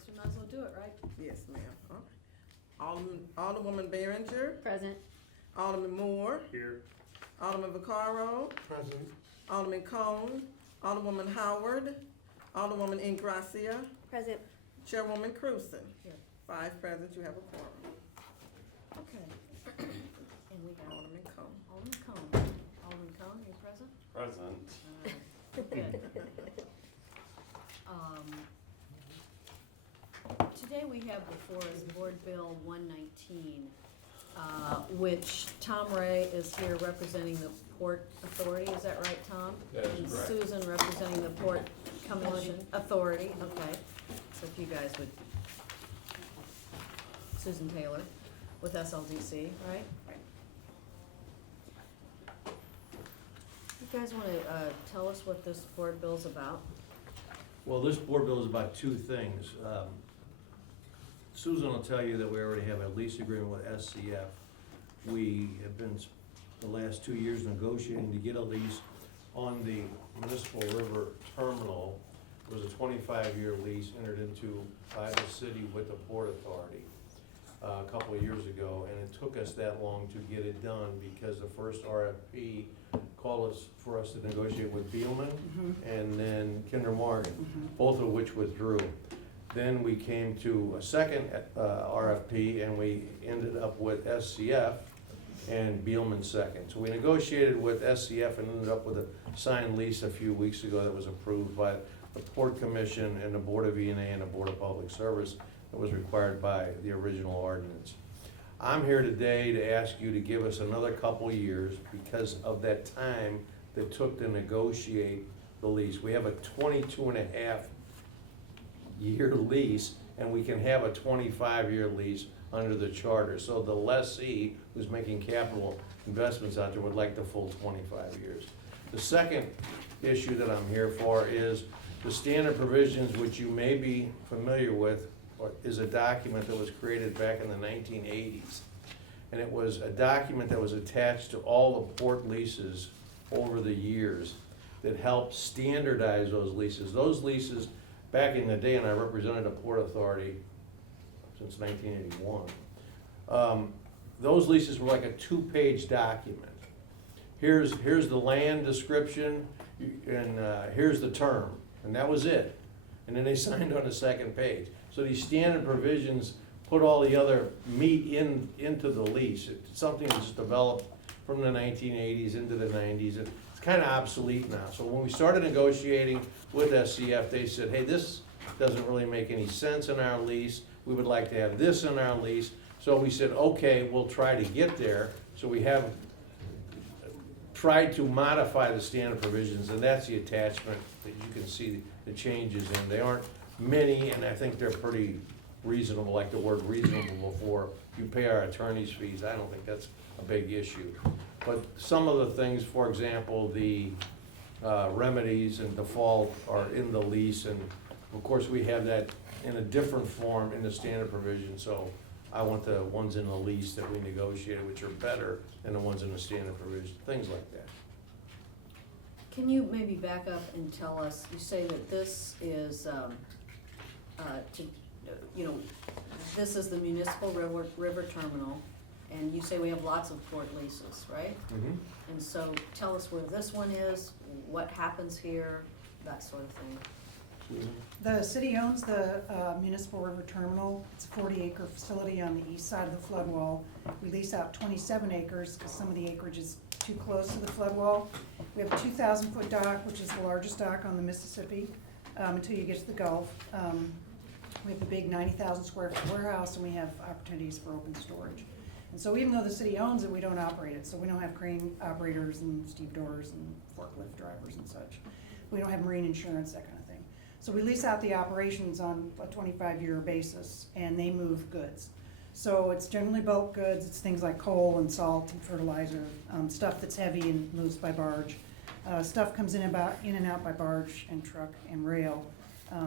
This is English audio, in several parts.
Guess we might as well do it, right? Yes, ma'am. All right. Alderwoman Behringer, Present. Alderman Moore, Here. Alderman Vaccaro, Present. Alderman Cone, Alderwoman Howard, Alderwoman Ingracia, Present. Chairwoman KREWSON. Here. 5 present, you have a quorum. Okay. And we got Alderman Cone. Alderman Cone. Alderman Cone, you present? Present. Good. Today we have before us Board Bill 119, which Tom Ray is here representing the Port Authority, is that right, Tom? That is correct. And Susan representing the Port Commission, Authority, okay. So if you guys would, Susan Taylor with SLDC, right? You guys wanna tell us what this board bill's about? Well, this board bill is about two things. Susan will tell you that we already have a lease agreement with SCF. We have been, the last 2 years, negotiating to get a lease on the Municipal River Terminal. It was a 25-year lease entered into by the city with the Port Authority a couple of years ago, and it took us that long to get it done because the first RFP called us for us to negotiate with Beelman and then Kinder Morgan, both of which withdrew. Then we came to a second RFP and we ended up with SCF and Beelman second. So we negotiated with SCF and ended up with a signed lease a few weeks ago that was approved by the Port Commission and the Board of E&A and the Board of Public Service that was required by the original ordinance. I'm here today to ask you to give us another couple of years because of that time that took to negotiate the lease. We have a 22.5-year lease, and we can have a 25-year lease under the charter. So the lessee who's making capital investments out there would like the full 25 years. The second issue that I'm here for is the standard provisions, which you may be familiar with, is a document that was created back in the 1980s. And it was a document that was attached to all the port leases over the years that helped standardize those leases. Those leases, back in the day, and I represented a port authority since 1981, those leases were like a 2-page document. Here's the land description, and here's the term, and that was it. And then they signed on the second page. So these standard provisions put all the other meat into the lease. It's something that's developed from the 1980s into the 90s, and it's kind of obsolete now. So when we started negotiating with SCF, they said, hey, this doesn't really make any sense in our lease. We would like to have this in our lease. So we said, okay, we'll try to get there. So we have tried to modify the standard provisions, and that's the attachment that you can see the changes in. They aren't many, and I think they're pretty reasonable, like the word reasonable before you pay our attorney's fees. I don't think that's a big issue. But some of the things, for example, the remedies and default are in the lease, and of course we have that in a different form in the standard provision. So I want the ones in the lease that we negotiated, which are better than the ones in the standard provision, things like that. Can you maybe back up and tell us, you say that this is, this is the Municipal River Terminal, and you say we have lots of port leases, right? And so tell us where this one is, what happens here, that sort of thing. The city owns the Municipal River Terminal. It's a 40-acre facility on the east side of the flood wall. We lease out 27 acres because some of the acreage is too close to the flood wall. We have a 2,000-foot dock, which is the largest dock on the Mississippi until you get to the Gulf. We have a big 90,000 square foot warehouse, and we have opportunities for open storage. And so even though the city owns it, we don't operate it. So we don't have crane operators and stevedores and forklift drivers and such. We don't have marine insurance, that kind of thing. So we lease out the operations on a 25-year basis, and they move goods. So it's generally bulk goods. It's things like coal and salt and fertilizer, stuff that's heavy and moves by barge. Stuff comes in and out by barge and truck and rail.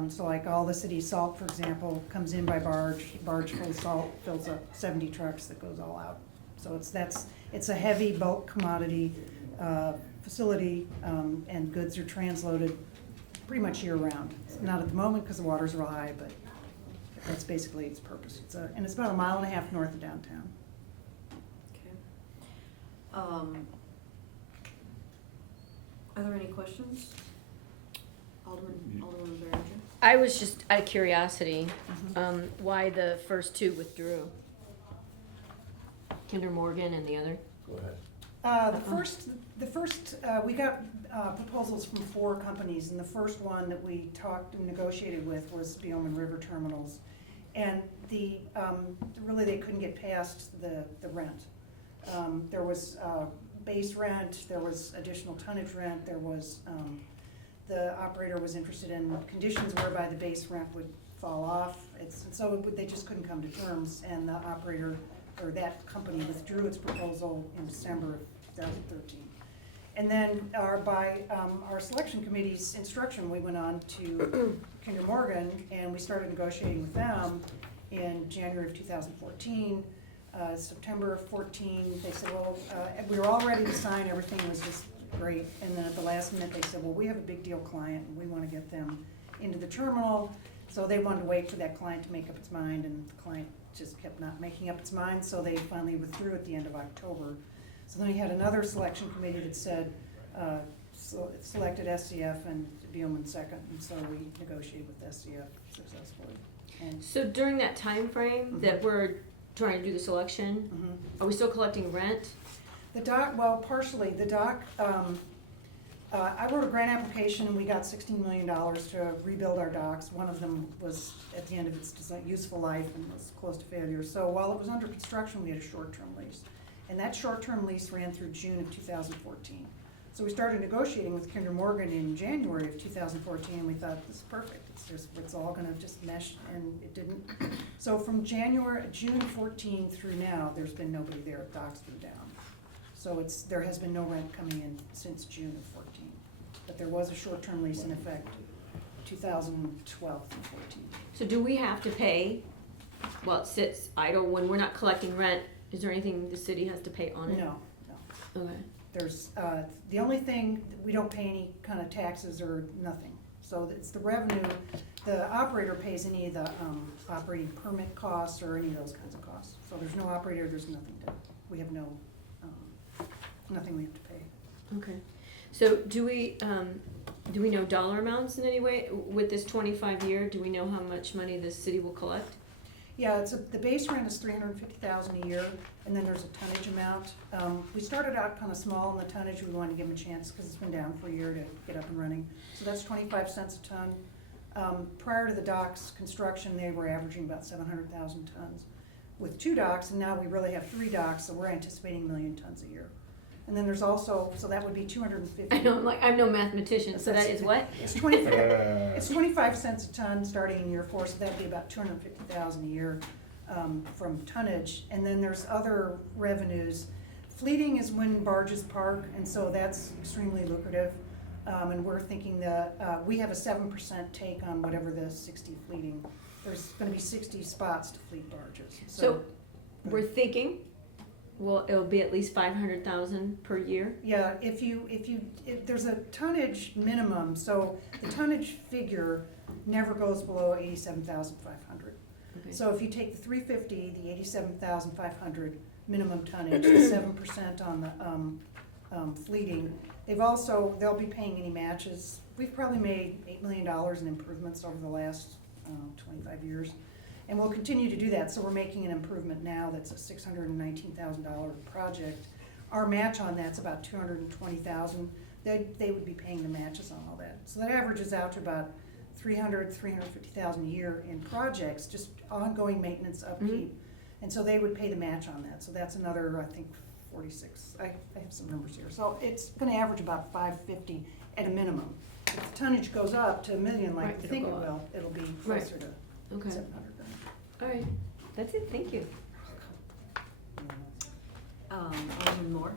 So like all the city salt, for example, comes in by barge full of salt, fills up 70 trucks that goes all out. So it's a heavy bulk commodity facility, and goods are transloaded pretty much year round. Not at the moment because the waters are high, but That's basically its purpose. And it's about 1.5 miles north of downtown. Okay. Are there any questions? Alderman Behringer? I was just out of curiosity, Mhm. why the first two withdrew? Kinder Morgan and the other? Go ahead. We got proposals from 4 companies, and the first one that we talked and negotiated with was Bioman River Terminals. And really they couldn't get past the rent. There was base rent, there was additional tonnage rent, there was, the operator was interested in conditions whereby the base rent would fall off. They just couldn't come to terms, and the operator, or that company, withdrew its proposal in December of 2013. And then our selection committee's instruction, we went on to Kinder Morgan, and we started negotiating with them in January of 2014. September of 14, they said, well, we were all ready to sign, everything was just great. And then at the last minute, they said, well, we have a big deal client, and we want to get them into the terminal. So they wanted to wait for that client to make up its mind, and the client just kept not making up its mind, so they finally withdrew at the end of October. So then we had another selection committee that said, selected SCF and Bioman second, and so we negotiated with SCF successfully. And So during that time frame that we're trying to do the selection, are we still collecting rent? the dock, well, partially, the dock, I wrote a grant application, and we got $16 million to rebuild our docks. One of them was at the end of its useful life and was close to failure. So while it was under construction, we had a short-term lease. And that short-term lease ran through June of 2014. So we started negotiating with Kinder Morgan in January of 2014, and we thought, this is perfect. It's all gonna just mesh, and it didn't. So from June 14 through now, there's been nobody there, docks been down. So there has been no rent coming in since June of 14. But there was a short-term lease in effect 2012 and 14. So do we have to pay while it sits idle when we're not collecting rent? Is there anything the city has to pay on it? No. Okay. There's, the only thing, we don't pay any kind of taxes or nothing. So it's the revenue, the operator pays any of the operating permit costs or any of those kinds of costs. So there's no operator, there's nothing we have no, nothing we have to pay. Okay. So do we know dollar amounts in any way with this 25-year? Do we know how much money the city will collect? Yeah, the base rent is $350,000 a year, and then there's a tonnage amount. We started out kind of small in the tonnage. We wanted to give them a chance because it's been down for a year to get up and running. So that's 25 cents a ton. Prior to the docks construction, they were averaging about 700,000 tons. With 2 docks, and now we really have 3 docks, so we're anticipating 1 million tons a year. And then there's also, so that would be 250. I know, I'm no mathematician, so that is what? It's 25 cents a ton starting in year 4, so that'd be about 250,000 a year from tonnage. And then there's other revenues. Fleeting is when barges park, and so that's extremely lucrative. And we're thinking that we have a 7% take on whatever the 60 fleeting. There's going to be 60 spots to fleet barges. So we're thinking, well, it'll be at least 500,000 per year. Yeah, if there's a tonnage minimum, so the tonnage figure never goes below 87,500. Okay. So if you take the 350, the 87,500 minimum tonnage, the 7% on the fleeting, they'll be paying any matches. We've probably made $8 million in improvements over the last 25 years. And we'll continue to do that, so we're making an improvement now that's a $619,000 project. Our match on that's about $220,000. They would be paying the matches on all that. So that averages out to about $350,000 a year in projects, just ongoing maintenance, upkeep. And so they would pay the match on that. So that's another, I think, 46. I have some numbers here. So it's gonna average about 550 at a minimum. If the tonnage goes up to 1 million like we think it will, it'll be closer to 700. All right, that's it, thank you. Alderman Moore?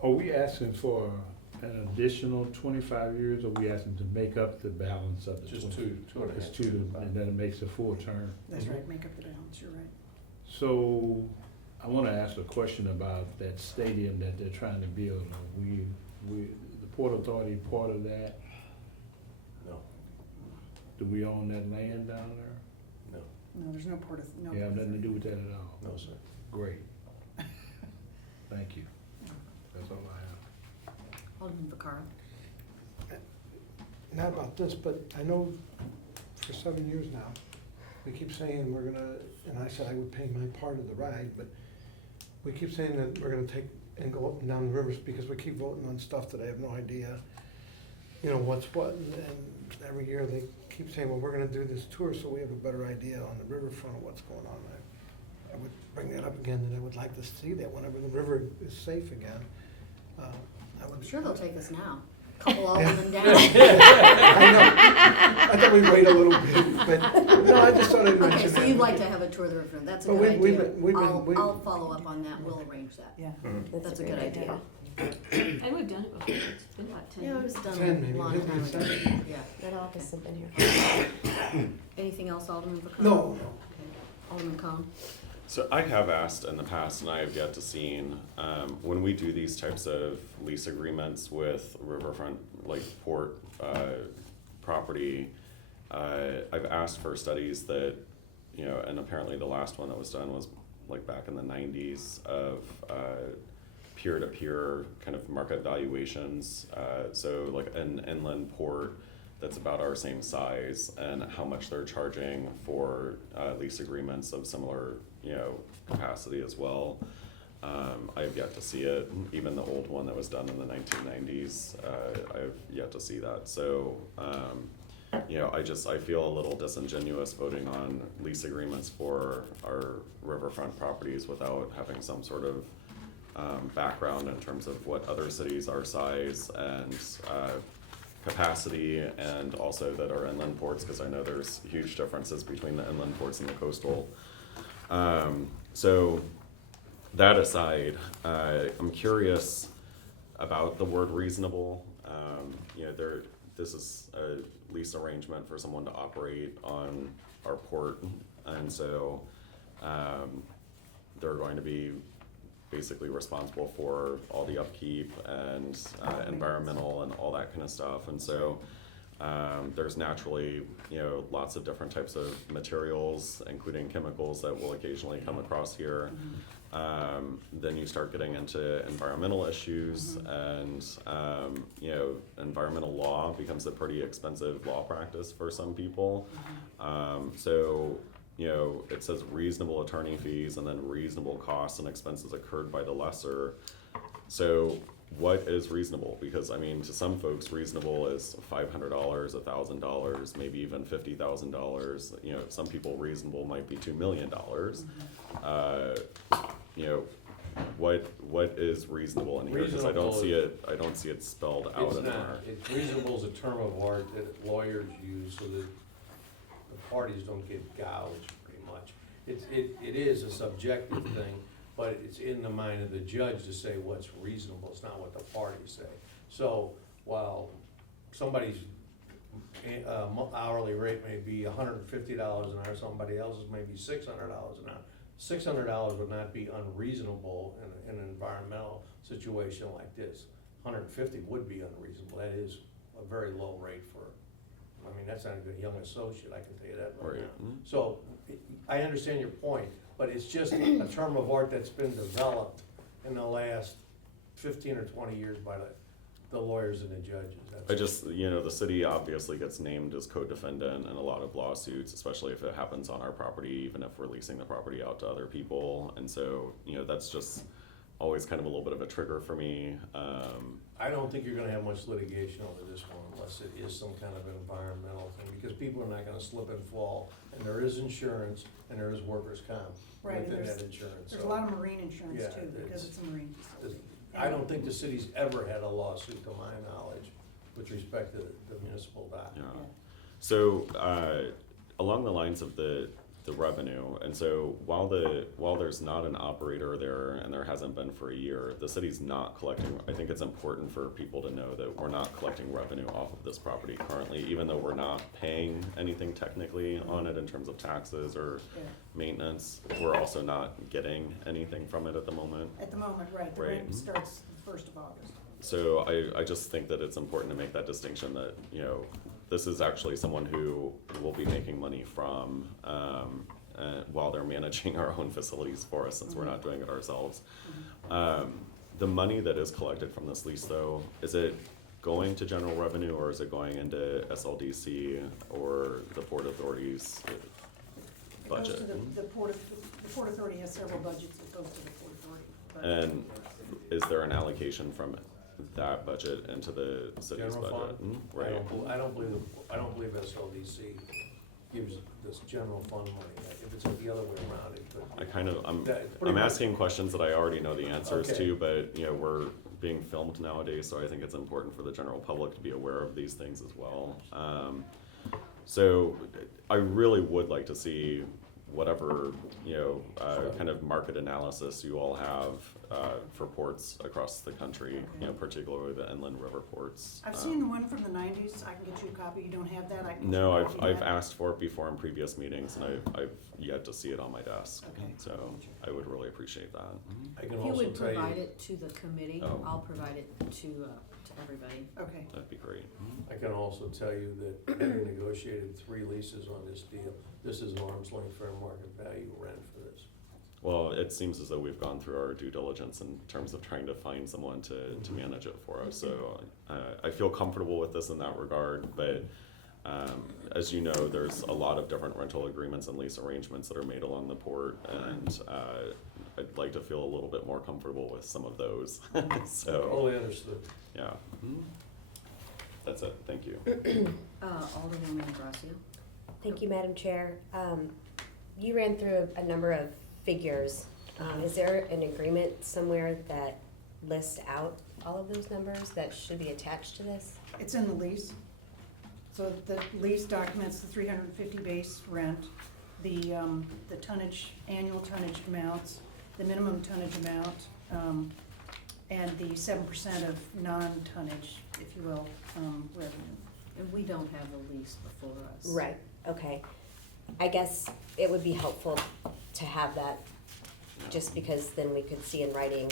Are we asking for an additional 25 years, or are we asking to make up the balance of the Just 20? two and a It's half. 2, and then it makes a full term. That's right, make up the balance, you're right. So I want to ask a question about that stadium that they're trying to build. Are the Port Authority part of that? No. Do we own that land down there? No, there's no port, no. You have nothing to do with that at all? No, sir. Great. Thank you. That's all I have. Alderman Vaccaro. Not about this, but I know for 7 years now, we keep saying we're gonna, and I said I would pay my part of the ride, but we keep saying that we're gonna take and go up and down the rivers because we keep voting on stuff that I have no idea, you know, what's what, and every year they keep saying, well, we're gonna do this tour so we have a better idea on the riverfront of what's going on. I would bring that up again, and I would like to see that whenever the river is safe again. I'm sure they'll take us now. Couple all Yeah. of them down. I know. I thought we'd wait a little bit, but no, I just thought I'd mention Okay, that. so you'd like to have a tour of the river, that's a But good we've idea. been- I'll follow up on that, we'll arrange that. Yeah. That's a good idea. And we've done it before, it's been about 10 Yeah, it years. was done 10 a maybe, long maybe time ago. 7. Yeah. That office has been here. Anything else, Alderman Vaccaro? No, Okay. Alderman Cone? So I have asked in the past, and I have yet to seen, when we do these types of lease agreements with riverfront, like port, property, I've asked for studies that, you know, and apparently the last one that was done was like back in the 90s of, peer-to-peer kind of market valuations. So like an inland port that's about our same size and how much they're charging for lease agreements of similar, you know, capacity as well. I've yet to see it. Even the old one that was done in the 1990s, I've yet to see that. So, you know, I feel a little disingenuous voting on lease agreements for our riverfront properties without having some sort of background in terms of what other cities our size and capacity, and also that are inland ports, because I know there's huge differences between the inland ports and the coastal. So that aside, I'm curious about the word reasonable. You know, this is a lease arrangement for someone to operate on our port, and so they're going to be basically responsible for all the upkeep and environmental and all that kind of stuff. And so there's naturally, you know, lots of different types of materials, including chemicals, that will occasionally come across here. Then you start getting into environmental issues, and you know, environmental law becomes a pretty expensive law practice for some people. So, you know, it says reasonable attorney fees and then reasonable costs and expenses incurred by the lessor. So what is reasonable? Because I mean, to some folks, reasonable is $500, $1,000, maybe even $50,000. You know, some people reasonable might be $2 million. You know, what is reasonable in here? Because I don't see it spelled out It's anywhere. not. It's reasonable is a term of art that lawyers use so that the parties don't get gouged pretty much. It is a subjective thing, but it's in the mind of the judge to say what's reasonable. It's not what the parties say. So while somebody's hourly rate may be $150 an hour, somebody else's may be $600 an hour. $600 would not be unreasonable in an environmental situation like this. $150 would be unreasonable. That is a very low rate for, I mean, that's not even a young associate, I can tell you that right now. Mhm. So I understand your point, but it's just a term of art that's been developed in the last 15 or 20 years by the lawyers and the judges. I just, you know, the city obviously gets named as co-defendant in a lot of lawsuits, especially if it happens on our property, even if we're leasing the property out to other people. And so, you know, that's just always kind of a little bit of a trigger for me. I don't think you're gonna have much litigation over this one unless it is some kind of environmental thing, because people are not gonna slip and fall, and there is insurance, and there is workers' comp Right, and within there's- that insurance. There's So a lot of marine insurance Yeah, too, because it's a marine facility. I don't think the city's ever had a lawsuit, to my knowledge, with respect to the municipal dock. Yeah. So, along the lines of the revenue, and so while there's not an operator there, and there hasn't been for a year, the city's not collecting. I think it's important for people to know that we're not collecting revenue off of this property currently, even though we're not paying anything technically on it in terms of taxes or maintenance. We're also not getting anything from it at the moment. At the moment, right, the Right. rent starts the 1st of August. So I just think that it's important to make that distinction that, you know, this is actually someone who will be making money from, while they're managing our own facilities for us, since we're not doing it ourselves. The money that is collected from this lease, though, is it going to general revenue, or is it going into SLDC or the Port Authority's budget? It goes to the Port Authority has several budgets that goes to the Port Authority. But And is there an allocation from that budget into the city's General budget? fund? Right. I don't believe SLDC gives this general fund money. If it's the other way around, it could. I'm asking questions that I already know the answers Okay. to, but, you know, we're being filmed nowadays, so I think it's important for the general public to be aware of these things as well. So I really would like to see whatever, you know, kind of market analysis you all have for ports across the country, you know, particularly the inland river ports. I've seen the one from the 90s. I can get you a copy. You don't have that? I can get No, you a copy of I've that. asked for it before in previous meetings, and I've yet to see it on my desk. Okay. So I would really appreciate that. I can If you also would tell provide you, it to the committee, Oh. I'll provide it to everybody. Okay. That'd be great. I can also tell you that having negotiated 3 leases on this deal, this is an arm's length fair market value rent for this. Well, it seems as though we've gone through our due diligence in terms of trying to find someone to manage it for us. So I feel comfortable with this in that regard, but as you know, there's a lot of different rental agreements and lease arrangements that are made along the port, and I'd like to feel a little bit more comfortable with some of those. So, Totally understood. yeah. That's it. Thank you. Alderwoman Gracia. Thank you, Madam Chair. You ran through a number of figures. Is there an agreement somewhere that lists out all of those numbers that should be attached to this? It's in the lease. So the lease documents the 350 base rent, the tonnage, annual tonnage amounts, the minimum tonnage amount, and the 7% of non-tonnage, if you will, revenue. And we don't have the lease before us. Right, okay. I guess it would be helpful to have that, just because then we could see in writing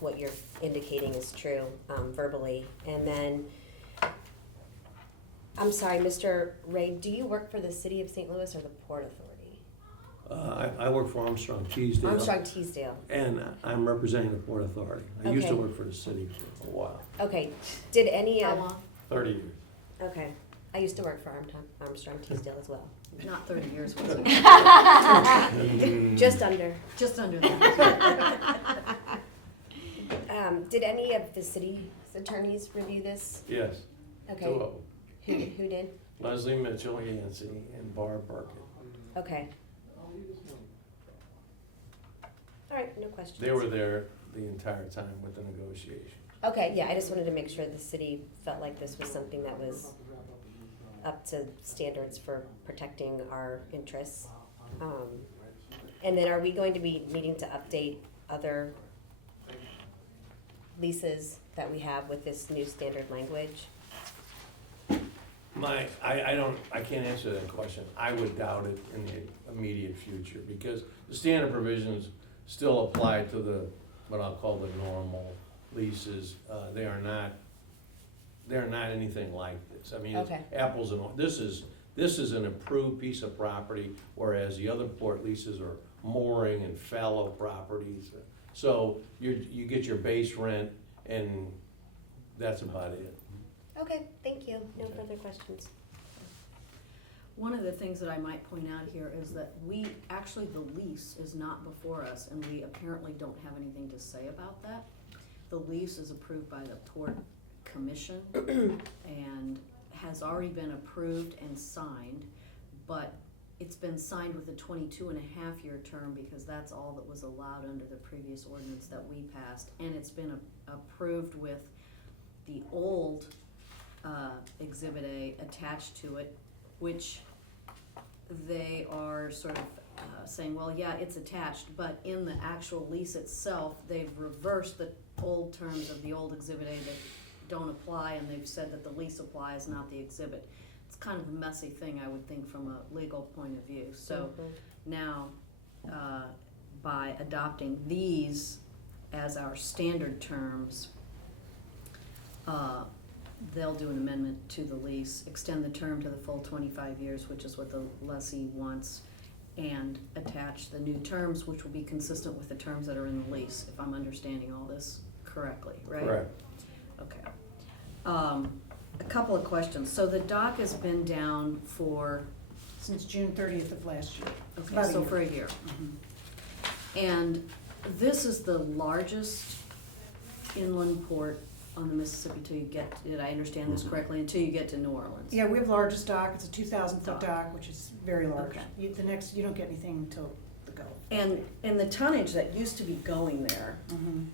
what you're indicating is true, verbally. And then, I'm sorry, Mr. Ray, do you work for the City of St. Louis or the Port Authority? I work for Armstrong Teasdale. Armstrong Teasdale. And I'm representing the Port Authority. I used to Okay. work for the city for a while, Okay, did any How of, long? 30 years. okay, I used to work for Armstrong Teasdale as well. Not 30 years, was it? Just under. Just under that. Did any of the city's attorneys review this? Yes. Okay, 2 of them. who did? Leslie Mitchell Yancey and Barb Burkett. Okay. All right, no questions. They were there the entire time with the negotiation. Okay, yeah, I just wanted to make sure the city felt like this was something that was up to standards for protecting our interests. And then are we going to be needing to update other leases that we have with this new standard language? I can't answer that question. I would doubt it in the immediate future, because the standard provisions still apply to the, what I'll call the normal leases. They are not anything like this. I mean, it's Okay. apples and oranges. This is an approved piece of property, whereas the other port leases are mooring and fallow properties. So you get your base rent, and that's about it. Okay, thank you. No further questions. One of the things that I might point out here is that actually the lease is not before us, and we apparently don't have anything to say about that. The lease is approved by the Port Commission and has already been approved and signed, but it's been signed with a 22.5-year term because that's all that was allowed under the previous ordinance that we passed, and it's been approved with the old Exhibit A attached to it, which they are sort of saying, well, yeah, it's attached, but in the actual lease itself, they've reversed the old terms of the old Exhibit A that don't apply, and they've said that the lease applies, not the exhibit. It's kind of a messy thing, I would think, from a legal point of view. So now, by adopting these as our standard terms, they'll do an amendment to the lease, extend the term to the full 25 years, which is what the lessee wants, and attach the new terms, which will be consistent with the terms that are in the lease, if I'm understanding all this correctly, right? Correct. Okay. A couple of questions. So the dock has been down for, Since June 30th of last year. okay, About a so year. for a year. Mhm. And this is the largest inland port on the Mississippi till you get, did I understand this correctly, until you get to New Orleans? Yeah, we have the largest dock, it's a 2,000-foot Dock. dock, which is very large. Okay. You don't get anything until the Gulf. And the tonnage that used to be going there Mhm.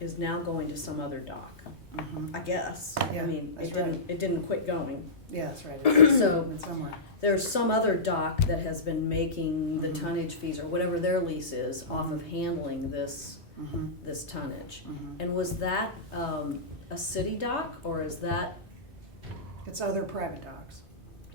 is now going to some other dock, Mhm. I guess. I Yeah, mean, that's it didn't quit going. Yeah, that's right. It's So- moving somewhere. There's some other dock that has been making the Mhm. tonnage fees or whatever their lease is off of Mhm. handling this Mhm. tonnage. Mhm. And was that a city dock, or is that, It's other private docks.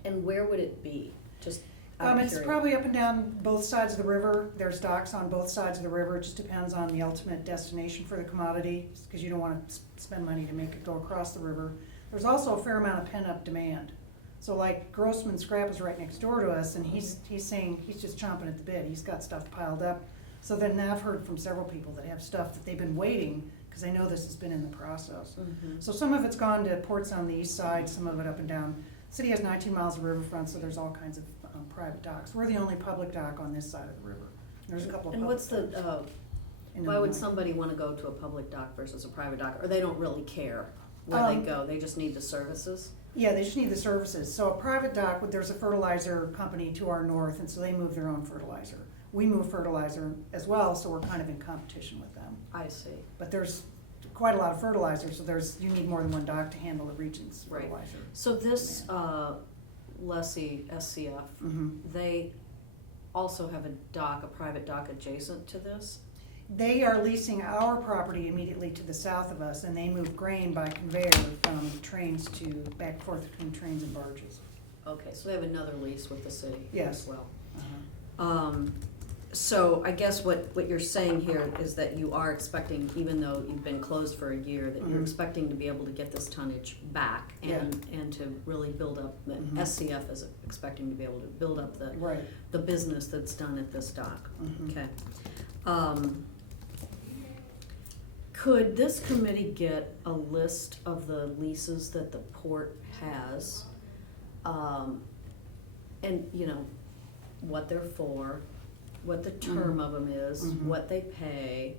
and where would it be? Just out of It's curiosity. probably up and down both sides of the river. There's docks on both sides of the river. It just depends on the ultimate destination for the commodity, because you don't want to spend money to make it go across the river. There's also a fair amount of pent-up demand. So like Grossman Scrap is right next door to us, and he's saying he's just chomping at the bit. He's got stuff piled up. So then I've heard from several people that have stuff that they've been waiting, because they know this has been in the process. Mhm. So some of it's gone to ports on the east side, some of it up and down. The city has 19 miles of riverfront, so there's all kinds of private docks. We're the only public dock on this side of the river. There's a couple of And public what's the, docks in why would Illinois. somebody wanna go to a public dock versus a private dock, or they don't really care where they go, they just need the services? Yeah, they just need the services. So a private dock, there's a fertilizer company to our north, and so they move their own fertilizer. We move fertilizer as well, so we're kind of in competition with them. I see. But there's quite a lot of fertilizer, so you need more than one dock to handle the region's Right. fertilizer. So this, lessee, SCF, Mhm. they also have a private dock adjacent to this? They are leasing our property immediately to the south of us, and they move grain by conveyor from trains to, back and forth between trains and barges. Okay, so they have another lease with the city Yes. as well. Uh-huh. So I guess what you're saying here is that you are expecting, even though you've been closed for a year, that you're Mhm. expecting to be able to get this tonnage back and to really build up, the Mhm. SCF is expecting to be able to build up Right. the business that's done at this dock. Mhm. Okay. Could this committee get a list of the leases that the port has? And, what they're for, what the term of them is, Mhm. what they pay.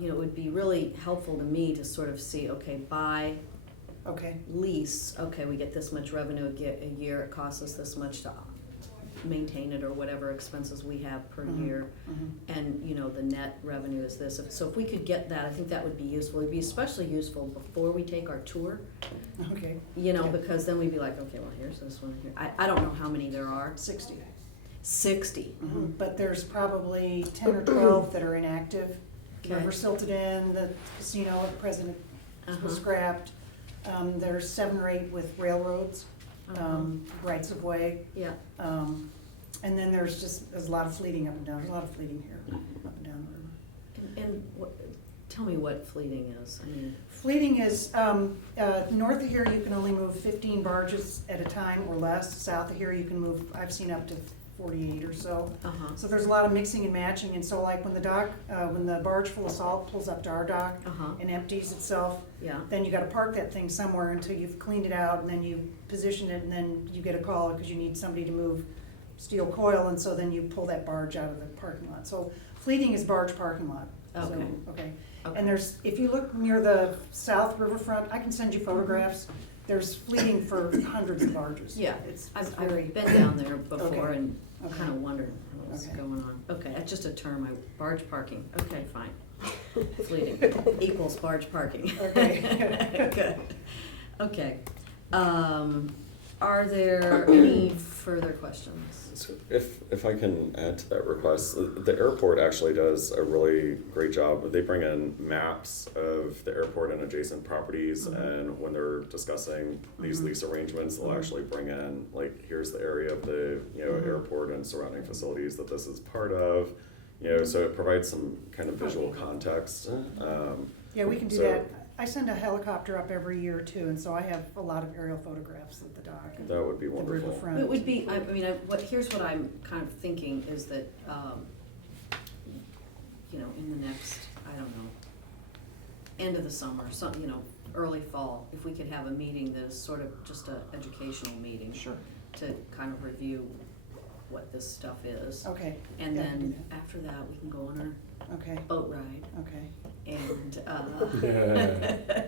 It would be really helpful to me to sort of see, okay, by Okay. lease, okay, we get this much revenue a year, it costs us this much to maintain it or whatever expenses we have per Mhm. year. Mhm. And, the net revenue is this. So if we could get that, I think that would be useful. It'd be especially useful before we take our tour, Okay. because then we'd be like, okay, well, here's this one here. I don't know how many there are. 60. 60. But there's probably 10 or 12 that are inactive. Okay. River silted in, the casino at President Uh-huh. was scrapped. There's 7 or 8 with railroads, rights of way. Yeah. And then there's a lot of fleeting up and down. There's a lot of fleeting here, up and down the river. And tell me what fleeting is. Fleeting is, north of here, you can only move 15 barges at a time or less. South of here, you can move, I've seen up to 48 or so. Uh-huh. So there's a lot of mixing and matching, and so like when the barge full of salt pulls up to our dock Uh-huh. and empties itself, Yeah. then you gotta park that thing somewhere until you've cleaned it out, and then you position it, and then you get a call because you need somebody to move steel coil, and so then you pull that barge out of the parking lot. So fleeting is barge parking lot. So, Okay. Okay. Okay. And if you look near the south riverfront, I can send you photographs. There's fleeting for hundreds of barges. Yeah. It's I've very. been down there before Okay. and Okay. kind of wondered what's Okay. going on. Okay, that's just a term, barge parking. Okay, fine. Fleeting equals barge parking. Okay. Good. Okay. Are there any further questions? So if I can add to that request, the airport actually does a really great job. They bring in maps of the airport and adjacent properties, Mhm. and when they're discussing these Mhm. lease arrangements, they'll Mhm. actually bring in, like, here's the area of the Mhm. airport and surrounding facilities that this is part of. So it provides some kind of visual context. Yeah, we can do So- that. I send a helicopter up every year too, and so I have a lot of aerial photographs of the dock. and That would be the wonderful. riverfront. It would be, here's what I'm kind of thinking is that, in the next, I don't know, end of the summer, early fall, if we could have a meeting that is sort of just a educational meeting. Sure. To kind of review what this stuff is. Okay. And yeah, then do after that, we can go on that. Okay, our boat ride okay. and,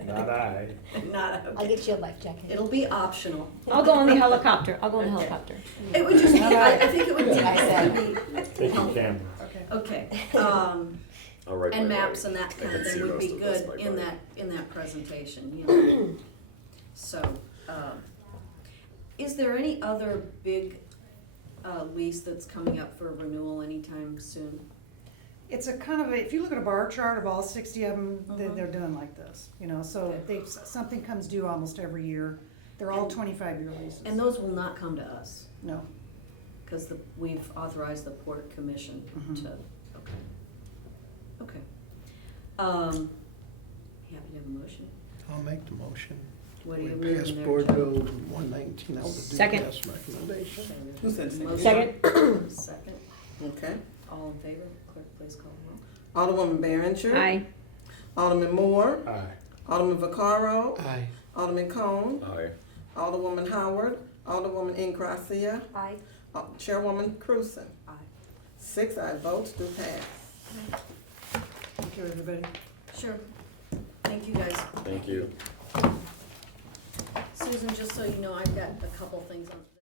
Not I. not, I'll okay. get you a life jacket. It'll be optional. I'll go on the helicopter. Okay. Helicopter. It would just be, I think it would be, That's what I said. Take your camera. Okay. okay, I'll write and my maps note. and that I kind can of see thing would most be of this good by in bike. that presentation, So, is there any other big, lease that's coming up for renewal anytime soon? It's a kind of, if you look at a bar chart of all 60 of them, Mhm. they're doing like this, so Okay. something comes due almost every year. They're all 25-year leases. And those will not come to us, No. because we've authorized the Port Commission Mhm. to, okay. Happy to have a motion. I'll make the motion. What do you We mean pass there, Board Joe? Bill 119, I'll do Second. pass recommendation. Who said second? Second. Second, Okay. all in favor, clerk, please call the roll. Alderwoman Behringer. Aye. Alderman Moore. Aye. Alderman Vaccaro. Aye. Alderman Cone. Aye. Alderwoman Howard. Alderwoman Ingracia. Aye. Chairwoman KREWSON. Aye. 6 ayes, votes do pass. Thank you, everybody. Sure. Thank you, guys. Thank you. Susan, just so you know, I've got a couple things on.